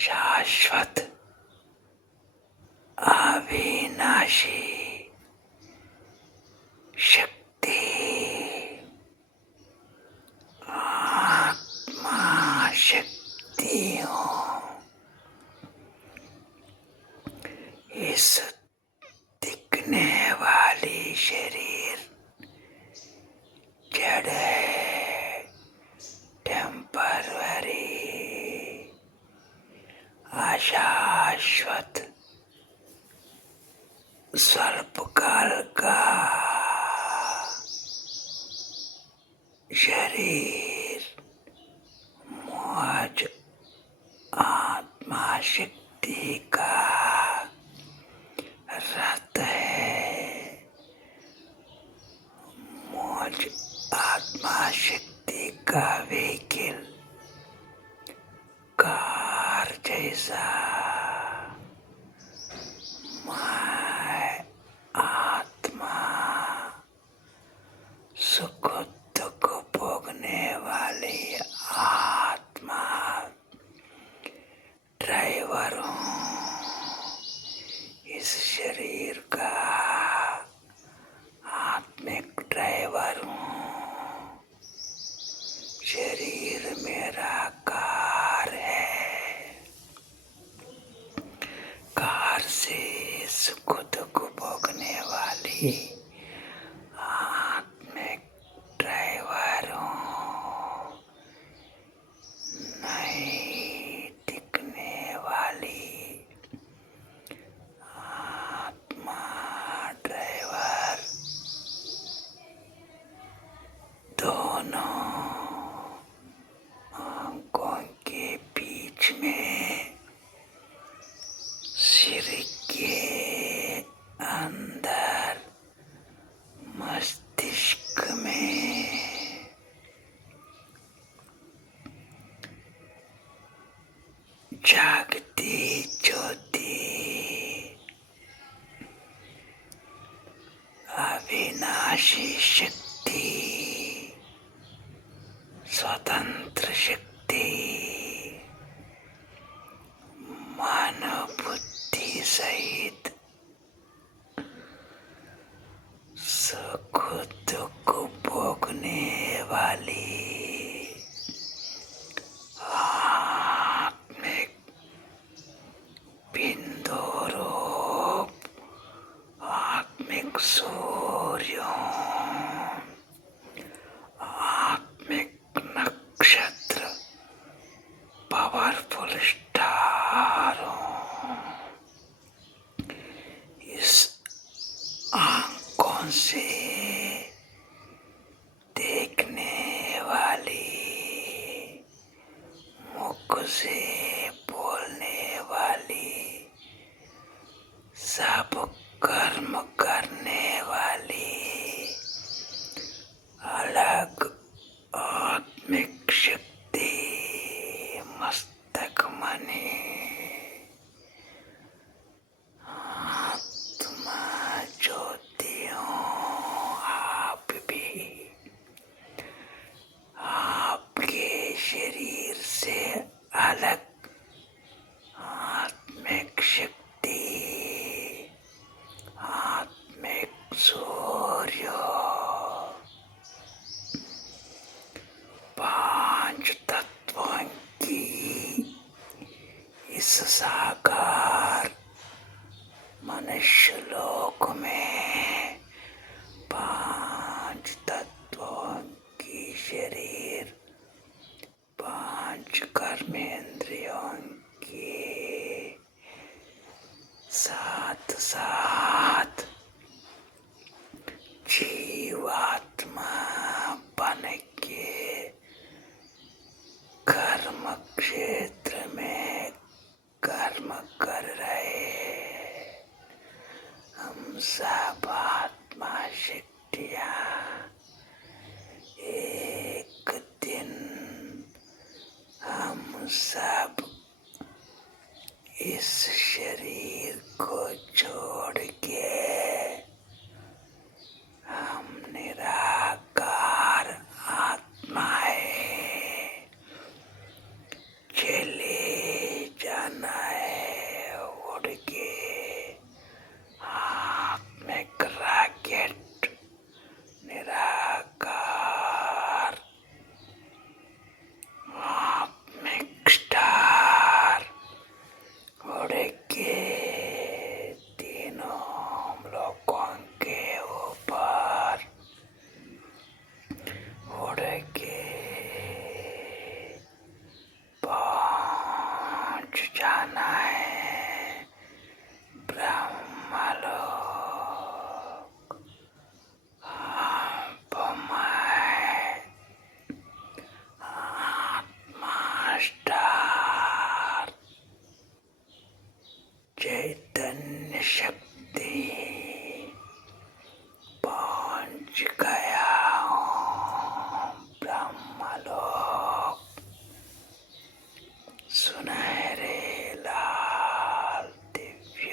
शाश्वत अविनाशी शक्ति आत्मा शक्ति हूँ। इस दिखने वाली शरीर जड़ है, टेम्पररी, अशाश्वत, स्वल्पकाल का शरीर मुझ आत्मा शक्ति का रथ है। मुझ आत्मा शक्ति का व्हीकल कार जैसा मैं आत्मा सुख दुख भोगने वाली आत्मा ड्राइवर हूँ। इस शरीर का आत्मिक ड्राइवर हूँ। शरीर मेरा कार है। कार से सुख दुख भोगने वाली आत्मिक ड्राइवर हूँ। नहीं दिखने वाली आत्मा ड्राइवर। दोनों आंखों के बीच में सिर के अंदर मस्तिष्क में जागती ज्योति अविनाशी शक्ति, स्वतंत्र शक्ति, मानव बुद्धि सहित सुख दुख भोगने वाली आत्मिक बिंदु रूप आत्मिक सूर्य, आत्मिक नक्षत्र, पावरफुल स्टार हूँ। इस आंखों से देखने वाली, मुख से बोलने वाली, सब कर्म करने वाली अलग आत्मिक शक्ति मस्तक मणि आत्मा ज्योति हूँ। आप भी आपके शरीर से अलग आत्मिक शक्ति, आत्मिक सूर्य, पांच तत्वों की इस साकार मनुष्य लोक में पांच तत्वों की शरीर, पांच कर्मेंद्रियों के साथ साथ जीवात्मा बन के कर्म क्षेत्र में कर्म कर रहे हम सब आत्मा शक्तियाँ एक दिन हम सब इस शरीर को छोड़ के हम निराकार आत्माएं चले जाना जाना है ब्रह्मलोक। अब मैं मास्टर चैतन्य शक्ति पहुंच गया हूँ ब्रह्मलोक। सुनहरे लाल दिव्य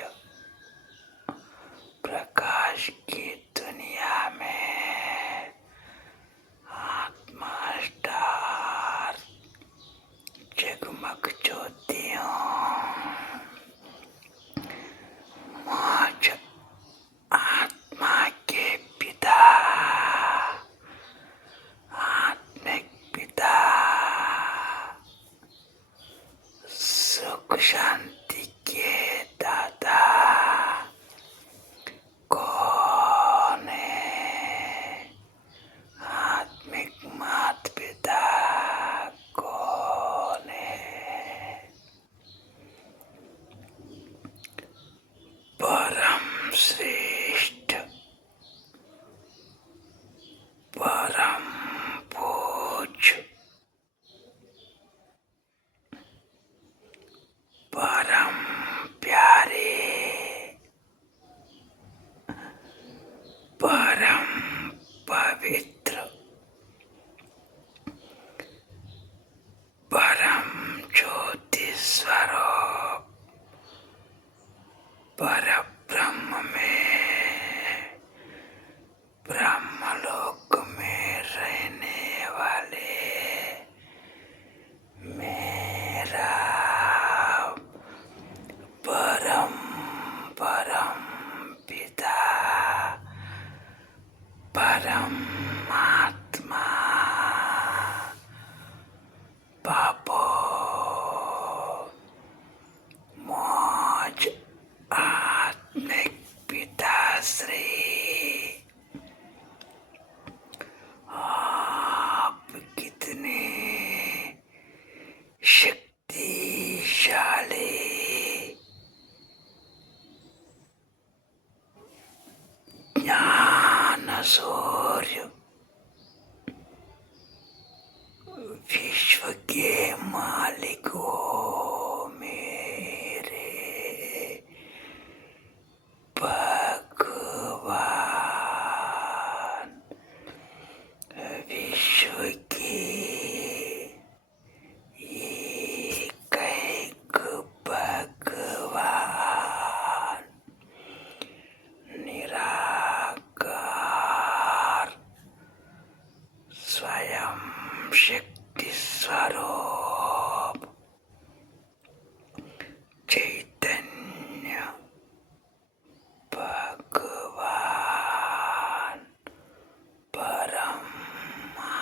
प्रकाश की दुनिया में आत्मा स्टार जगमग ज्योतियों मुझ आत्मा के पिता आत्मिक पिता सुख शांति के दाता कौन है? आत्मिक माता पिता कौन है? परम श्रेष्ठ परम पूज्य परम प्यारे परम पवित्र परम ज्योति स्वरूप परब्रह्म में ब्रह्मलोक में रहने वाले मेरा परम परम पिता परम आत्मा बापो मुझ आत्मिक पिताश्री आप कितने शक्तिशाली ज्ञान सूर्य विश्व के मालिक हो मेरे भगवान। विश्व के एक भगवान निराकार स्वयं शक्ति स्वरूप चैतन्य भगवान परमात्मा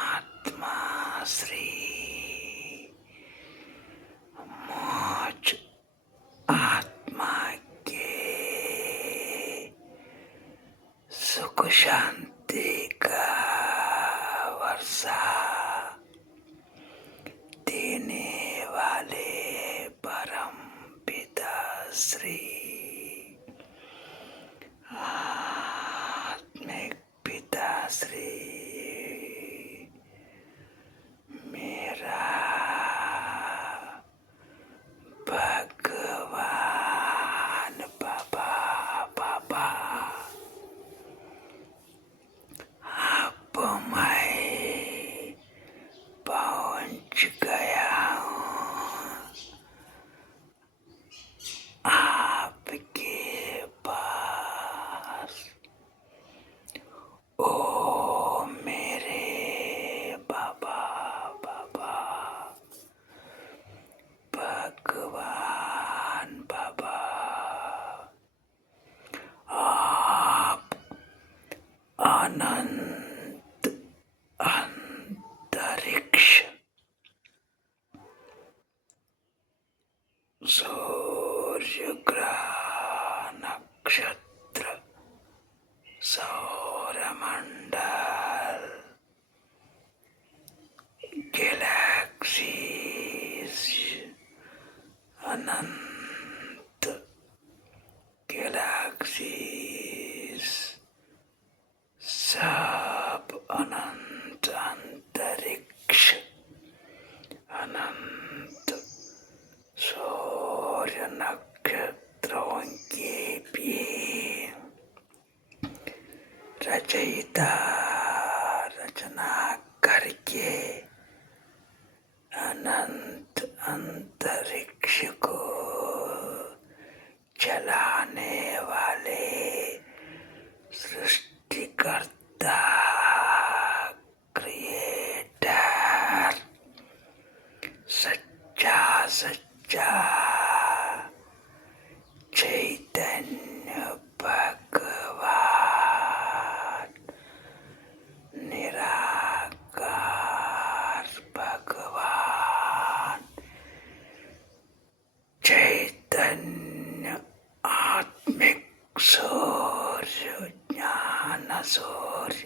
श्री मुझ आत्मा के सुख शांति का वर्षा देने वाले परम पिता श्री आत्मिक पिता श्री मेरा भगवान बाबा बाबा अब मैं पहुंच गया हूँ आपके पास। ओ मेरे बाबा बाबा भगवान बाबा आप अनंत अंतरिक्ष सूर्य ग्रह नक्षत्र सौरमंडल गैलेक्सीज अनंत नक्षत्रों के भी रचयिता रचना करके अनंत अंतरिक्ष को चलाने वाले सृष्टिकर्ता क्रिएटर सच्चा चैतन्य भगवान निराकार भगवान चैतन्य आत्मिक सूर्य ज्ञान सूर्य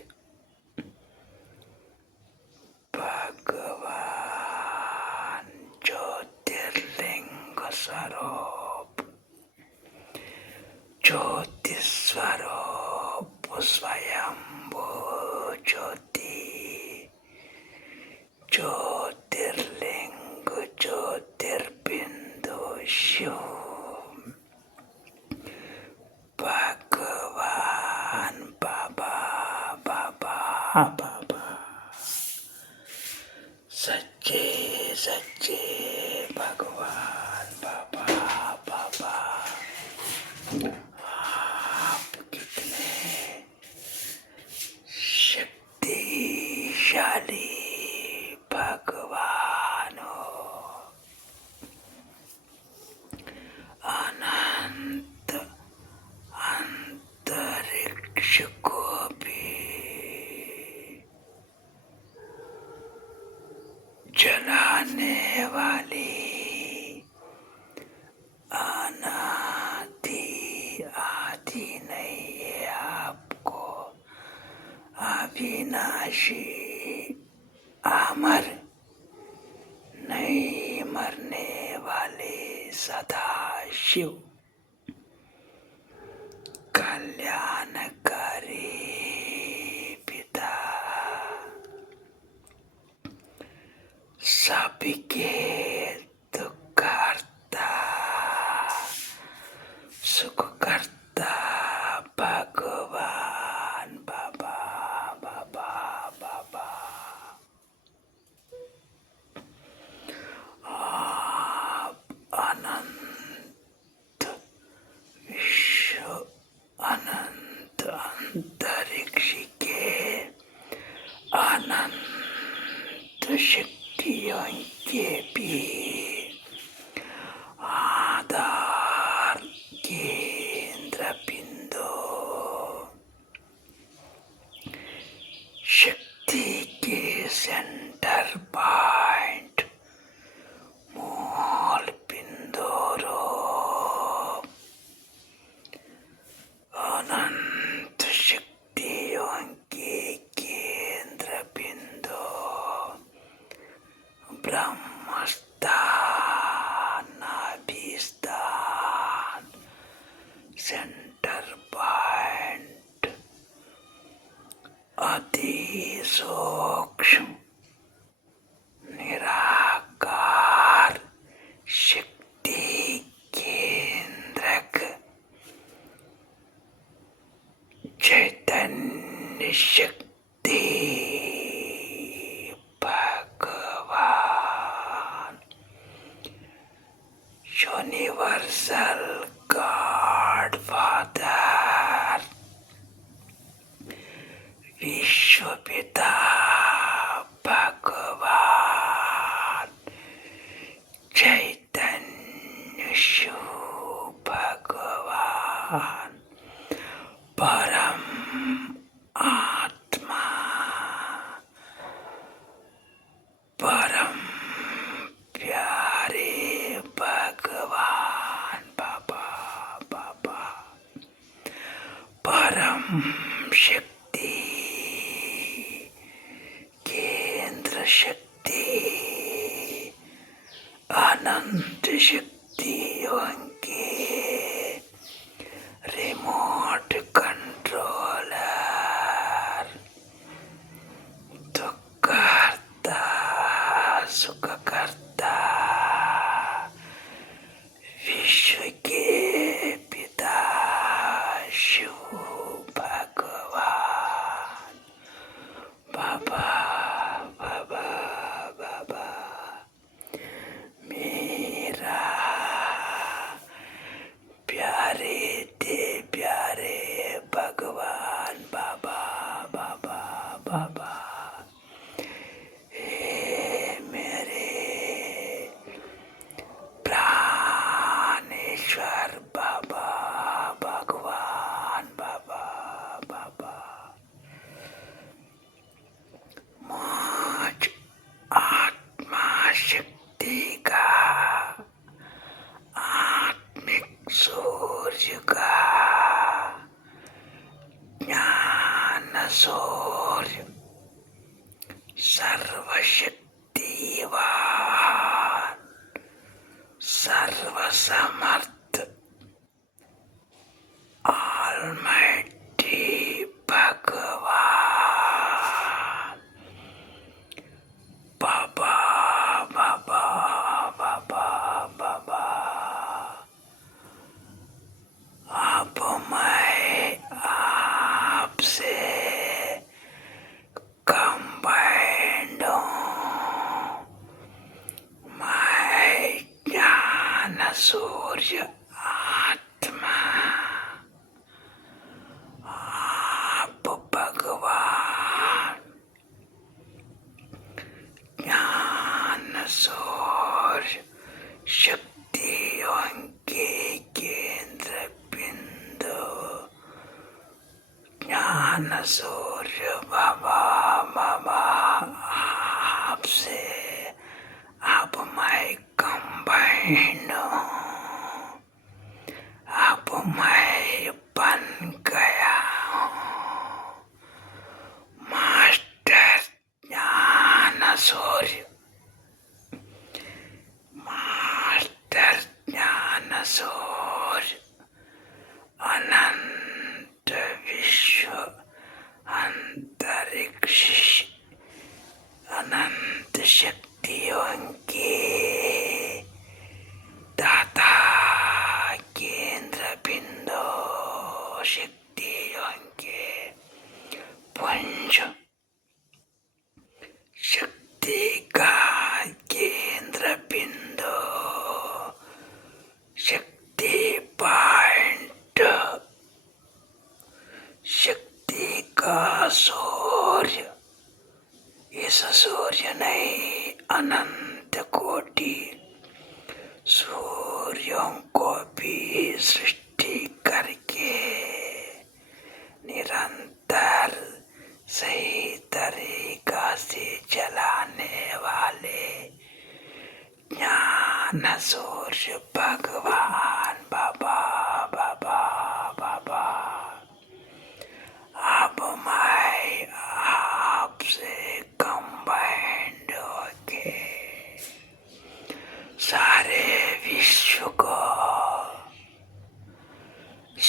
भगवान ज्योतिर्लिंग स्वरूप ज्योति स्वरूप स्वयंभू ज्योति ज्योतिर्लिंग ज्योतिर्बिंदु शिव भगवान बाबा बाबा बाबा सच्चे सच्चे भगवान बाबा बाबा आप कितने शक्तिशाली भगवान हो अनंत अंतरिक्ष को भी जलाने वाली अनादि आदि नहीं है आपको अविनाशी अमर नहीं मरने वाले सदा शिव कल्याणकारी पिता सबके दुखहर्ता सुखकर्ता भगवान बाबा बाबा बाबा आप अनंत विश्व अनंत अंतरिक्ष के अनंत शक्तियों के भी आधार केंद्र बिंदु शक्ति के सेंटर पॉइंट मूल बिंदु रूप अनंत शक्तियों के केंद्र बिंदु ब्रह्मस्थान नाभिस्थान सेंटर पॉइंट अति सूक्ष्म निराकार शक्ति केंद्रक चैतन्य शक्ति भगवान यूनिवर्सल गॉड फादर विश्व पिता भगवान चैतन्य शिव भगवान परम आत्मा परम प्यारे भगवान बाबा बाबा परम शक्ति केंद्र शक्ति अनंत शक्तियों के रिमोट कंट्रोलर दुखहर्ता सुखकर्ता विश्व सूर्य का ज्ञान सूर्य सर्वशक्तिवान सर्वसमर्थ ऑलमाइटी भगवान बाबा बाबा बाबा बाबा। अब मैं आपसे कंबाइंड हूँ। मैं ज्ञान सूर्य आत्मा, आप भगवान ज्ञान सूर्य शक्तियों के केंद्र बिंदु ज्ञान सूर्य बाबा बाबा आपसे अब मैं कंबाइंड हूँ। अब मैं बन गया हूँ मास्टर ज्ञान सूर्य, मास्टर ज्ञान सूर्य अनंत विश्व अंतरिक्ष अनंत शक्तियों के दाता केंद्र बिंदु शक्तियों के पुंज शक्ति का केंद्र बिंदु शक्ति पॉइंट शक्ति का सूर्य, इस सूर्य ने अनंत कोटि सूर्यों को भी सृष्टि करके निरंतर सही तरीका से चलाने वाले ज्ञान सूर्य भगवान बाबा बाबा बाबा। अब मैं आपसे कंबाइंड होके सारे विश्व को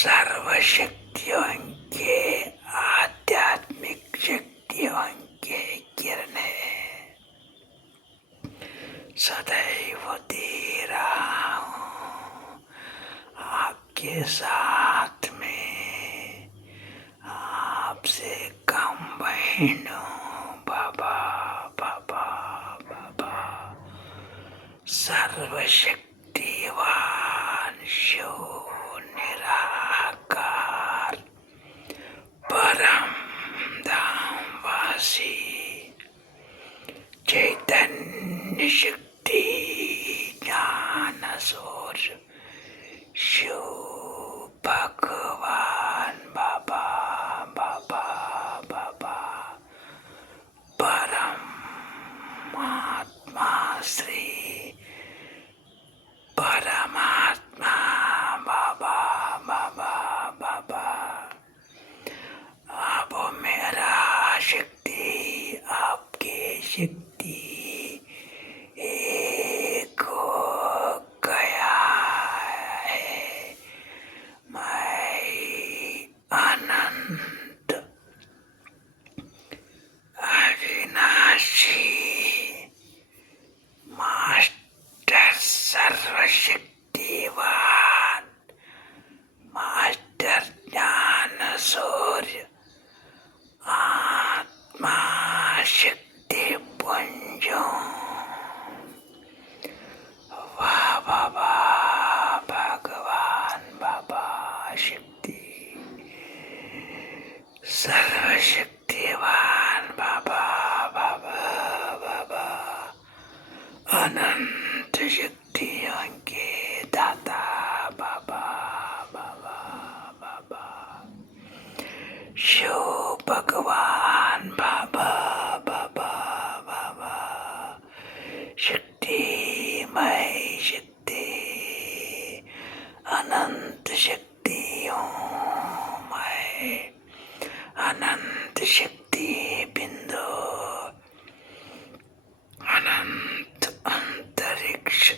सर्वशक्तियों के आध्यात्मिक शक्तियों के किरणें सदैव दे रहा हूँ आपके साथ में। आपसे कंबाइंड हूँ बाबा बाबा बाबा। सर्वशक्तिवान शिव निराकार परम धामवासी चैतन्य शक्ति ज्ञान सूर्य शिव भगवान बाबा बाबा बाबा परमात्मा श्री परमात्मा बाबा बाबा बाबा। अब मेरा शक्ति आपके शक्ति एक हो गया है। मैं शक्ति हूँ मैं, अनंत शक्ति बिंदु, अनंत अंतरिक्ष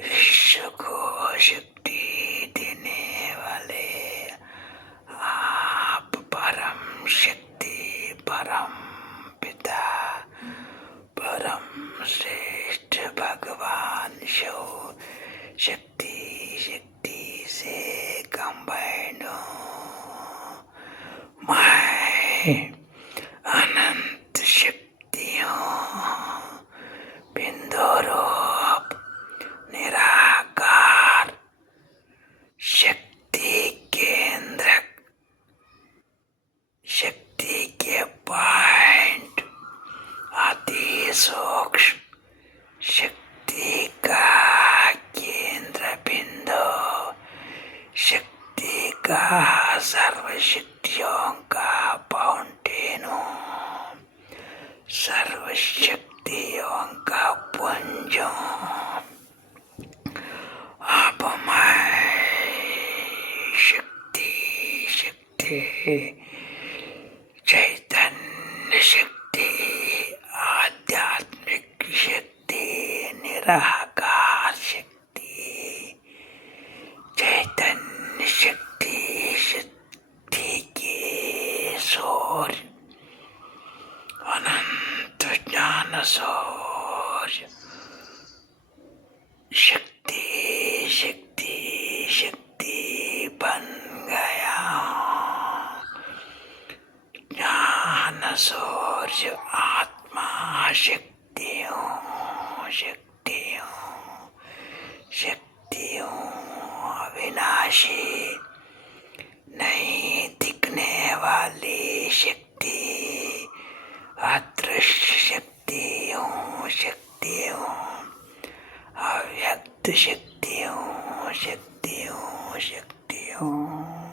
विश्व को शक्ति देने वाले आप परम शक्ति, परम पिता, परम श्रेष्ठ भगवान शिव शक्ति, शक्ति से कंबाइंड हूँ मैं, अनंत शक्ति हूँ, बिंदु रूप निराकार शक्ति केंद्र, शक्ति के पॉइंट, अति सूक्ष्म शक्ति का केंद्र बिंदु, शक्ति का सर्वशक्तियों का फाउंटेन हूँ, सर्वशक्तियों का पुंज हूँ। अब मैं शक्ति, शक्ति, चैतन्य शक्ति, आध्यात्मिक शक्ति, निराकार शक्ति, चैतन्य शक्ति, शक्ति के सूर्य, अनंत ज्ञान सूर्य, शक्ति, शक्ति, शक्ति बन गया हूँ, ज्ञान सूर्य, आत्मा शक्ति हूँ, शक्ति हूँ, शक्ति हूँ, अविनाशी, नहीं दिखने वाली शक्ति, अदृश्य शक्ति हूँ, शक्ति हूँ, अव्यक्त शक्ति हूँ, शक्ति हूँ, शक्ति हूँ।